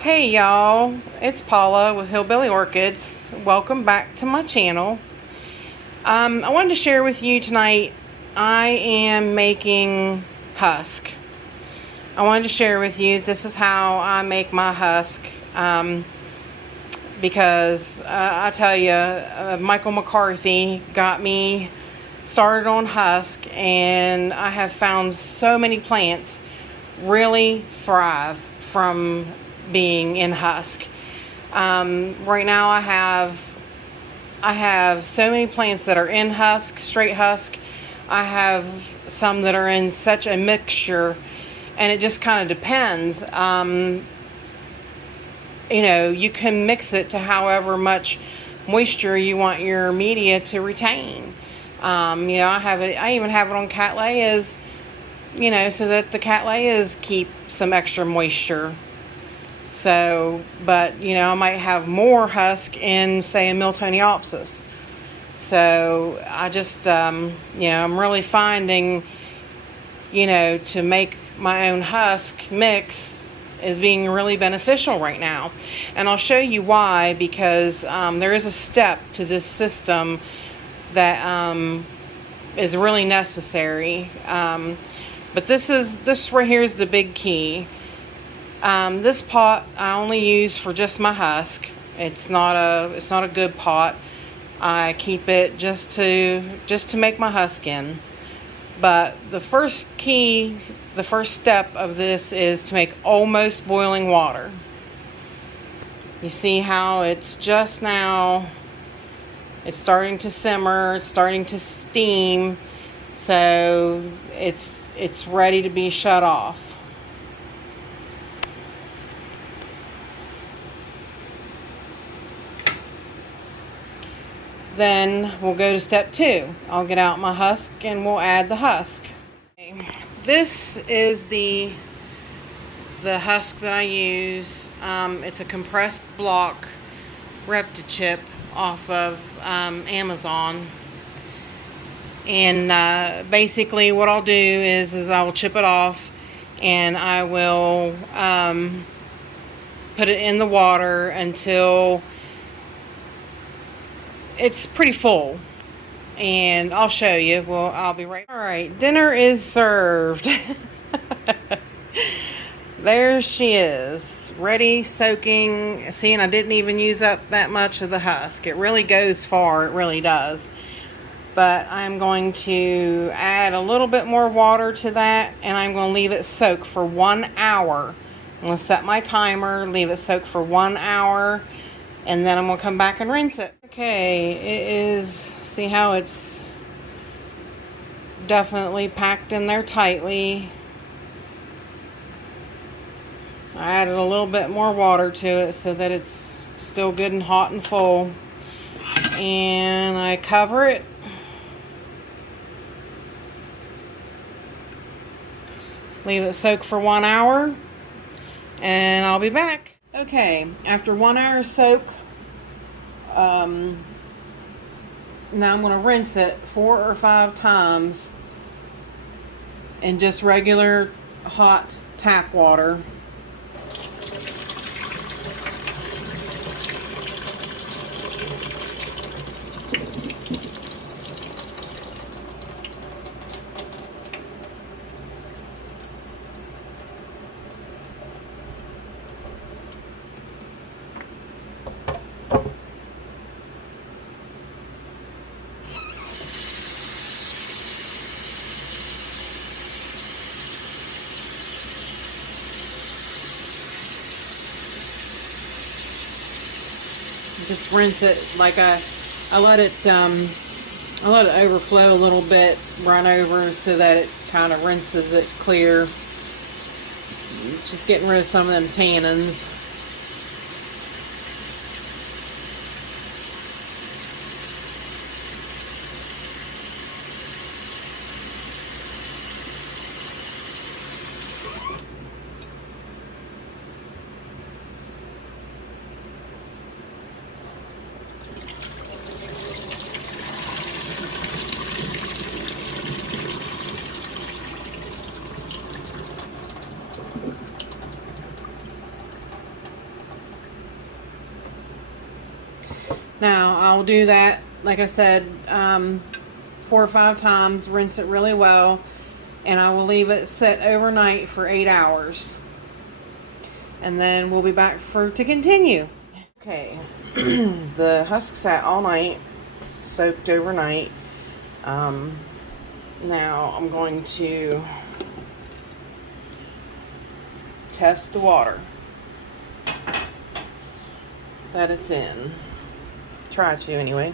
Hey y'all, it's Paula with Hillbilly Orchids. Welcome back to my channel. I wanted to share with you tonight, I am making husk. I wanted to share with you, this is how I make my husk. Because I tell you, Michael McCarthy got me started on husk, and I have found so many plants really thrive from being in husk. Right now I have so many plants that are in husk, straight husk. I have some that are in such a mixture, and it just kind of depends. You can mix it to however much moisture you want your media to retain. I even have it on cattleyas, so that the cattleyas keep some extra moisture. So, but, I might have more husk in, say, a Miltoniopsis. So, I just, I'm really finding, to make my own husk mix is being really beneficial right now. And I'll show you why, because there is a step to this system that is really necessary. But this right here is the big key. This pot I only use for just my husk. It's not a good pot. I keep it just to make my husk in. But the first step of this is to make almost boiling water. You see how it's just now, it's starting to simmer, it's starting to steam, so it's ready to be shut off. Then we'll go to step 2. I'll get out my husk and we'll add the husk. Okay. This is the husk that I use. It's a compressed block Reptichip off of Amazon. And basically what I'll do is I will chip it off, and I will put it in the water until it's pretty full, and I'll show you. Well, I'll be right. All right, dinner is served. There she is, ready, soaking. See, and I didn't even use up that much of the husk. It really goes far, it really does. But I'm going to add a little bit more water to that, and I'm going to leave it soak for 1 hour. I'm going to set my timer, leave it soak for 1 hour, and then I'm going to come back and rinse it. Okay, it is, see how it's definitely packed in there tightly. I added a little bit more water to it so that it's still good and hot and full. And I cover it. Leave it soak for 1 hour, and I'll be back. Okay, after 1 hour soak, now I'm going to rinse it 4 or 5 times in just regular hot tap water. Just rinse it like I let it overflow a little bit, run over, so that it kind of rinses it clear. It's just getting rid of some of them tannins. Now I'll do that, like I said, 4 or 5 times, rinse it really well, and I will leave it set overnight for 8 hours. And then we'll be back to continue. Okay, the husk sat all night, soaked overnight. Now I'm going to test the water that it's in. Try to anyway.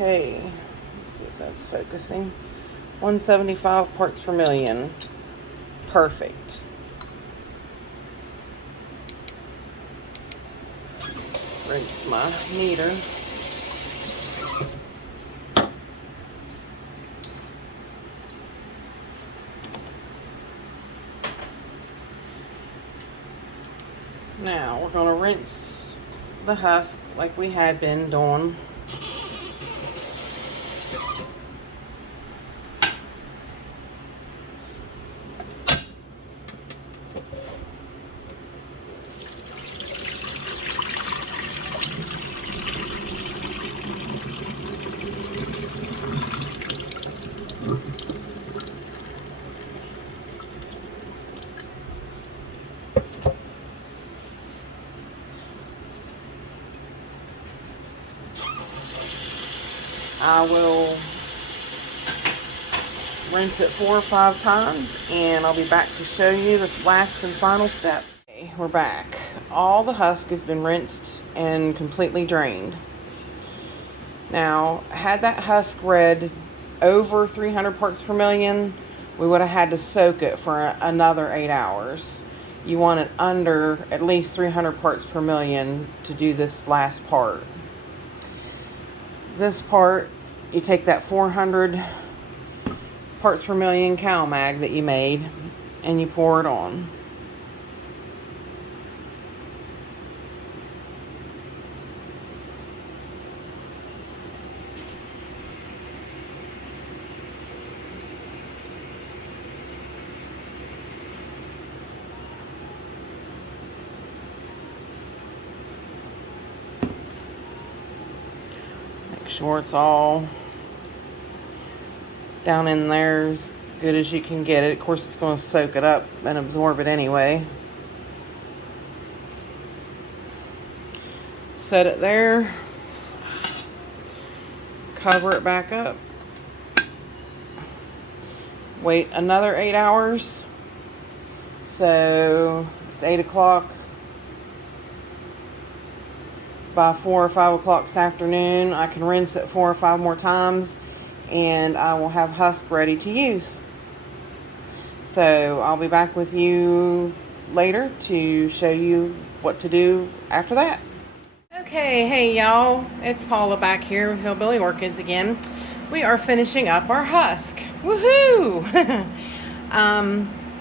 Okay, let's see if that's focusing. 175 parts per million. Perfect. Rinse my meter. Now we're going to rinse the husk like we had been doing. I will rinse it 4 or 5 times, and I'll be back to show you the last and final step. Okay, we're back. All the husk has been rinsed and completely drained. Now, had that husk read over 300 parts per million, we would have had to soak it for another 8 hours. You want it under at least 300 parts per million to do this last part. This part, you take that 400 parts per million CalMag that you made and you pour it on. Make sure it's all down in there as good as you can get it. Of course, it's going to soak it up and absorb it anyway. Set it there. Cover it back up. Wait another 8 hours. So it's 8 o'clock. By 4 or 5 o'clock this afternoon, I can rinse it 4 or 5 more times, and I will have husk ready to use. So I'll be back with you later to show you what to do after that. Okay, hey y'all, it's Paula back here with Hillbilly Orchids again. We are finishing up our husk. Woohoo!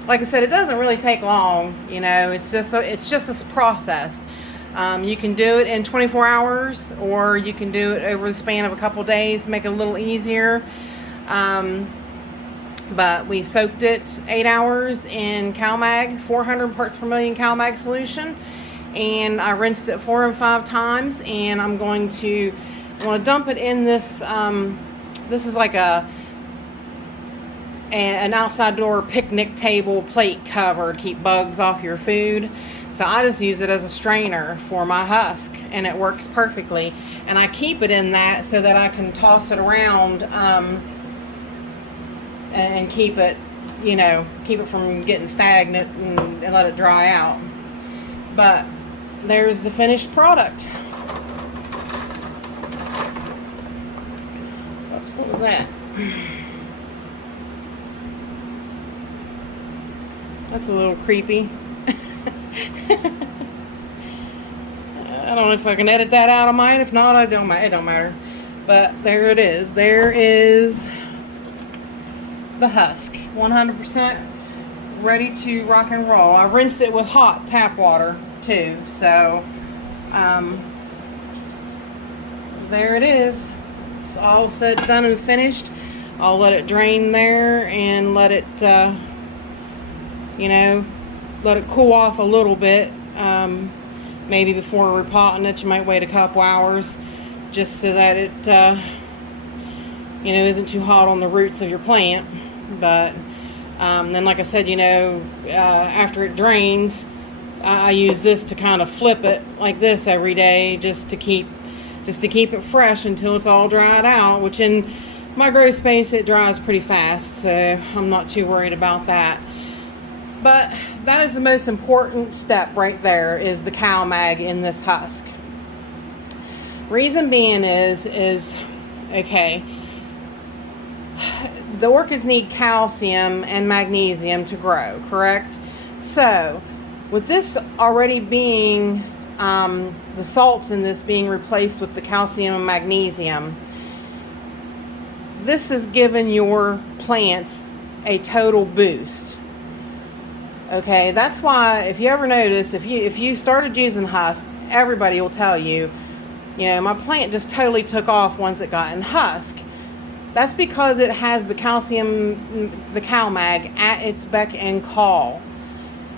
Like I said, it doesn't really take long, you know, it's just a process. You can do it in 24 hours, or you can do it over the span of a couple days, make it a little easier. But we soaked it 8 hours in CalMag, 400 parts per million CalMag solution, and I rinsed it 4 and 5 times, and I want to dump it in this, this is like an outside door picnic table plate cover to keep bugs off your food. So I just use it as a strainer for my husk, and it works perfectly. And I keep it in that so that I can toss it around and keep it, you know, keep it from getting stagnant and let it dry out. But there's the finished product. Oops, what was that? That's a little creepy. I don't know if I can edit that out of mine. If not, it don't matter. But there it is. There is the husk. 100% ready to rock and roll. I rinsed it with hot tap water too. So there it is. It's all said, done, and finished. I'll let it drain there and let it, you know, let it cool off a little bit. Maybe before repotting it, you might wait a couple hours just so that it, you know, isn't too hot on the roots of your plant. But then, like I said, you know, after it drains, I use this to kind of flip it like this every day, just to keep it fresh until it's all dried out. Which in my grow space, it dries pretty fast, so I'm not too worried about that. But that is the most important step right there, is the CalMag in this husk. Reason being is okay, the orchids need calcium and magnesium to grow, correct? So with this already being, the salts in this being replaced with the calcium and magnesium, this has given your plants a total boost. Okay, that's why, if you ever notice, if you started using husk, everybody will tell you, you know, my plant just totally took off once it got in husk. That's because it has the calcium, the CalMag, at its beck and call.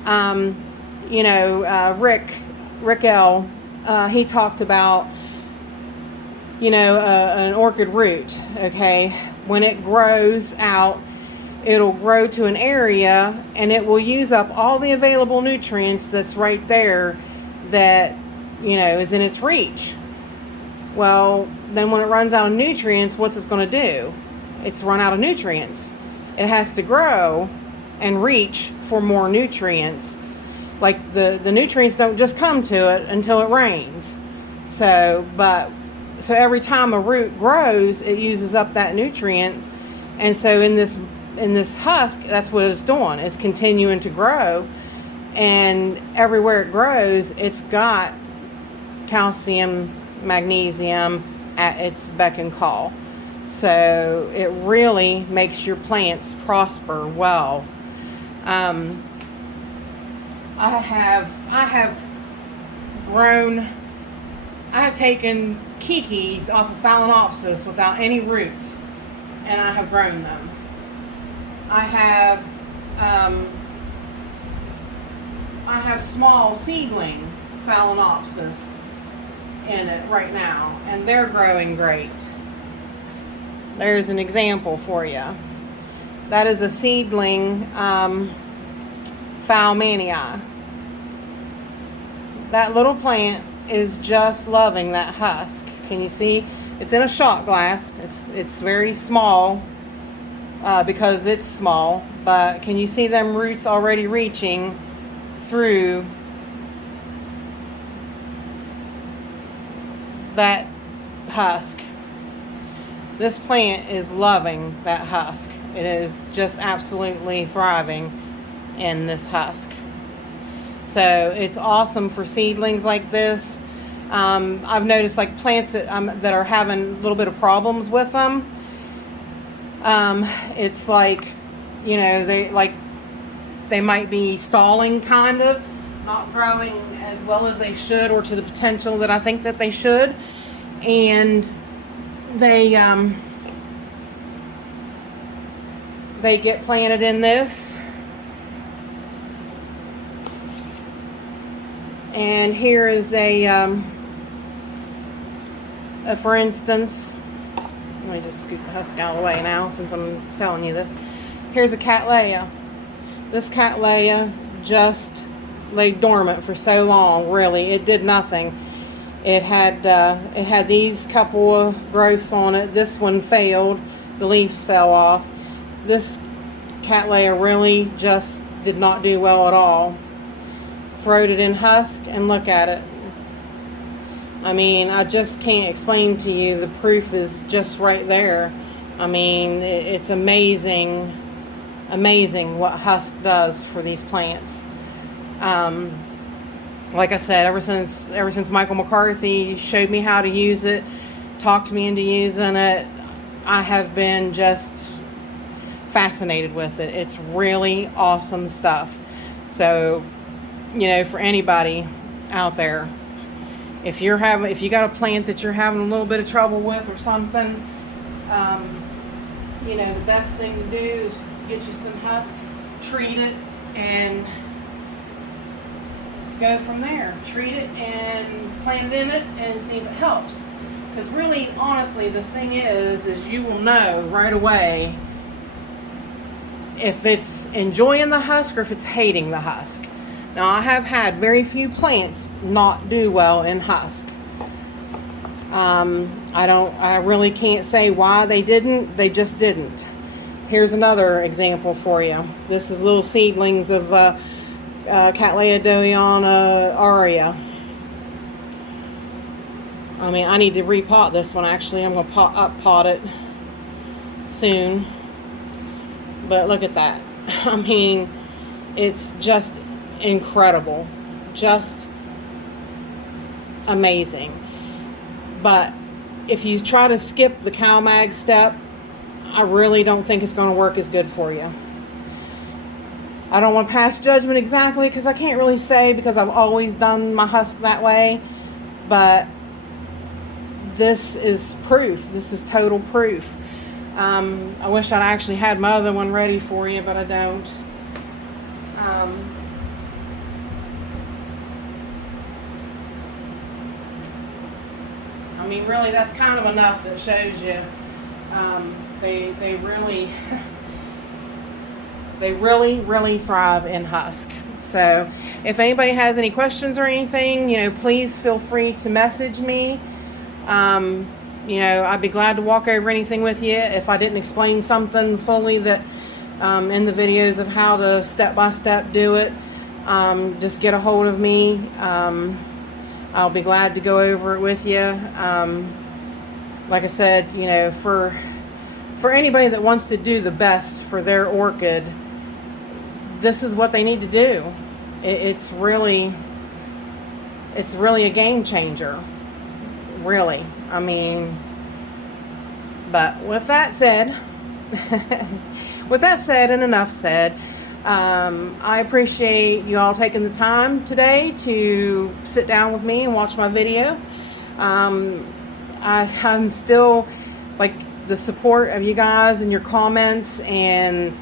You know, Rick L, he talked about, you know, an orchid root. Okay, when it grows out, it'll grow to an area and it will use up all the available nutrients that's right there that, you know, is in its reach. Well, then when it runs out of nutrients, what's it going to do? It's run out of nutrients. It has to grow and reach for more nutrients. Like the nutrients don't just come to it until it rains. So every time a root grows, it uses up that nutrient. And so in this husk, that's what it's doing. It's continuing to grow, and everywhere it grows, it's got calcium, magnesium at its beck and call. So it really makes your plants prosper well. I have taken kikis off of Phalaenopsis without any roots, and I have grown them. I have small seedling Phalaenopsis in it right now, and they're growing great. There's an example for you. That is a seedling Phalmanii. That little plant is just loving that husk. Can you see? It's in a shot glass. It's very small because it's small, but can you see them roots already reaching through that husk? This plant is loving that husk. It is just absolutely thriving in this husk. So it's awesome for seedlings like this. I've noticed like plants that are having a little bit of problems with them. It's like, you know, they might be stalling, kind of not growing as well as they should, or to the potential that I think that they should, and they get planted in this. And here is for instance, let me just scoot the husk out of the way now since I'm telling you this. Here's a Cattleya. This Cattleya just lay dormant for so long, really. It did nothing. It had these couple of growths on it. This one failed. The leaf fell off. This Cattleya really just did not do well at all. Throwed it in husk and look at it. I mean, I just can't explain to you. The proof is just right there. I mean, it's amazing what husk does for these plants. Like I said, ever since Michael McCarthy showed me how to use it, talked me into using it. I have been just fascinated with it. It's really awesome stuff. So, you know, for anybody out there, if you got a plant that you're having a little bit of trouble with or something, you know, the best thing to do is get you some husk, treat it, and go from there. Treat it and plant it in it and see if it helps. Because really, honestly, the thing is you will know right away if it's enjoying the husk or if it's hating the husk. Now, I have had very few plants not do well in husk. I really can't say why they didn't. They just didn't. Here's another example for you. This is little seedlings of Cattleya dowiana aurea. I mean, I need to repot this one, actually. I'm going to pot it soon. But look at that. I mean, it's just incredible. Just amazing. But if you try to skip the CalMag step, I really don't think it's going to work as good for you. I don't want to pass judgment exactly because I can't really say, because I've always done my husk that way. But this is proof. This is total proof. I wish I'd actually had my other one ready for you, but I don't. I mean, really, that's kind of enough that shows you they really thrive in husk. So if anybody has any questions or anything, you know, please feel free to message me. You know, I'd be glad to walk over anything with you. If I didn't explain something fully that in the videos of how to step-by-step do it, just get a hold of me. I'll be glad to go over it with you. Like I said, you know, for anybody that wants to do the best for their orchid, this is what they need to do. It's really a game changer. Really. I mean, but with that said, and enough said, I appreciate you all taking the time today to sit down with me and watch my video. I'm still, like, the support of you guys and your comments and,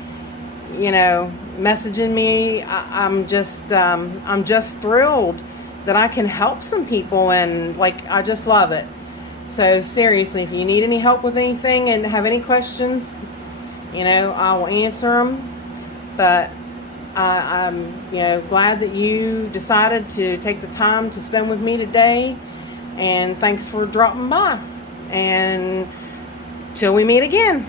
you know, messaging me. I'm just thrilled that I can help some people, and like, I just love it. So seriously, if you need any help with anything and have any questions, you know, I will answer them. But I'm, you know, glad that you decided to take the time to spend with me today, and thanks for dropping by, and till we meet again.